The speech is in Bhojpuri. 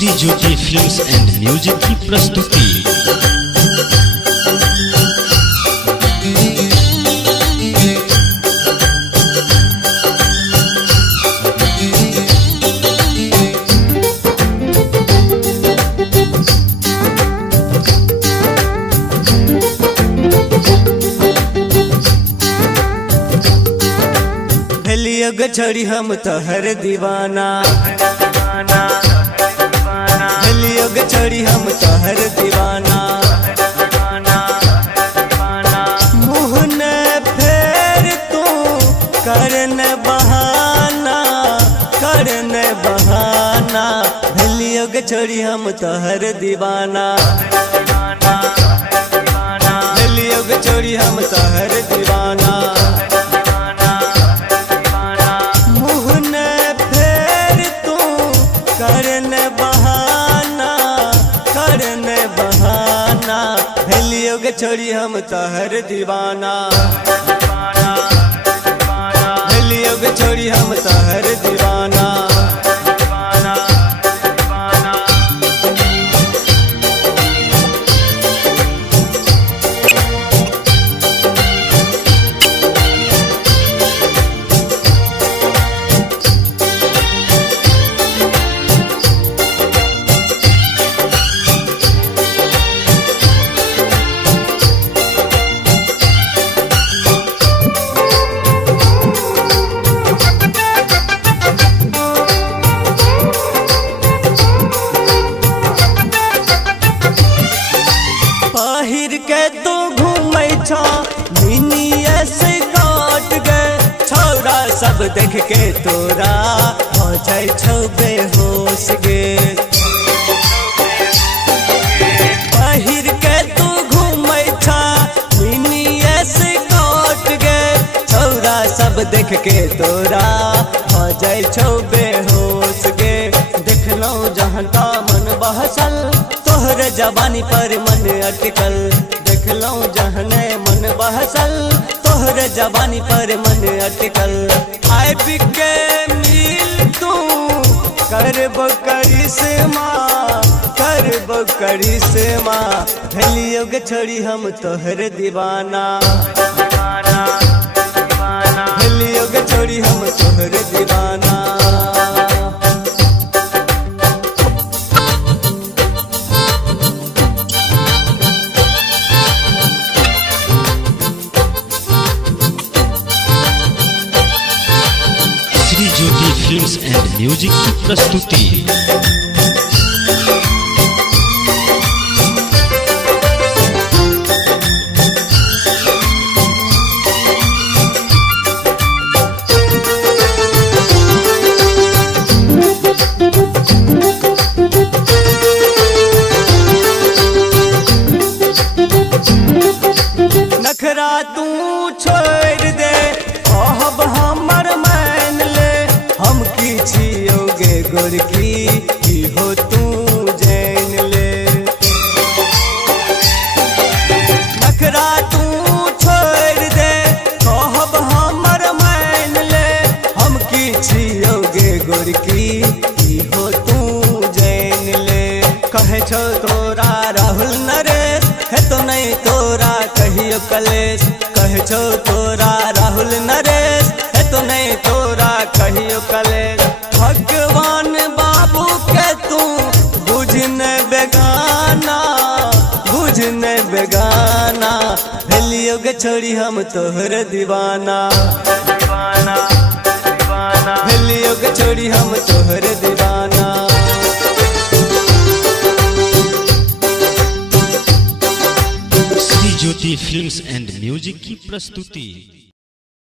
Shri Jyoti films and music की प्रस्तुति। योग छड़ी हम तोहर दीवाना, योग छड़ी हम तोहर दीवाना। मुँह न फेर तू करन बहाना, करन बहाना। योग छड़ी हम तोहर दीवाना, योग छड़ी हम तोहर दीवाना। करन बहाना, करन बहाना। योग छोड़ी हम तोहर दीवाना, योग छोड़ी हम तोहर दीवाना। पहिर के तू घूमै छा मिनी ऐसे काट गए, छौरा सब देख के तोरा हो जाए छौ बेहोश गे। पहिर के तू घूमै छा मिनी ऐसे काट गए, छौरा सब देख के तोरा हो जाए छौ बेहोश गे। देखलौ जहाँ का मन बहसल तोहर जवानी पर मन अटकल, देखलौ जहने मन बहसल तोहर जवानी पर मन अटकल। आइ बिके मिल तू करब करिश्मा, करब करिश्मा। योग छोड़ी हम तोहर दीवाना, योग छोड़ी हम तोहर दीवाना। Shri Jyoti films and music की प्रस्तुति। नखरा तू छोड़ दे अब हमर मान ले, हम की छियोगे गोरखी की हो तू जान ले। नखरा तू छोड़ दे अब हमर मान ले, हम की छियोगे गोरखी की हो तू जान ले। कहे छो तोरा राहुल नरेश है तो नहीं तोरा कहियो कलेश, कहे छो तोरा राहुल नरेश है तो नहीं तोरा कहियो कलेश। भगवान बाबू के तू बुझन बेगाना, बुझन बेगाना। योग छोड़ी हम तोहर दीवाना, योग छोड़ी हम तोहर दीवाना। Shri Jyoti films and music की प्रस्तुति।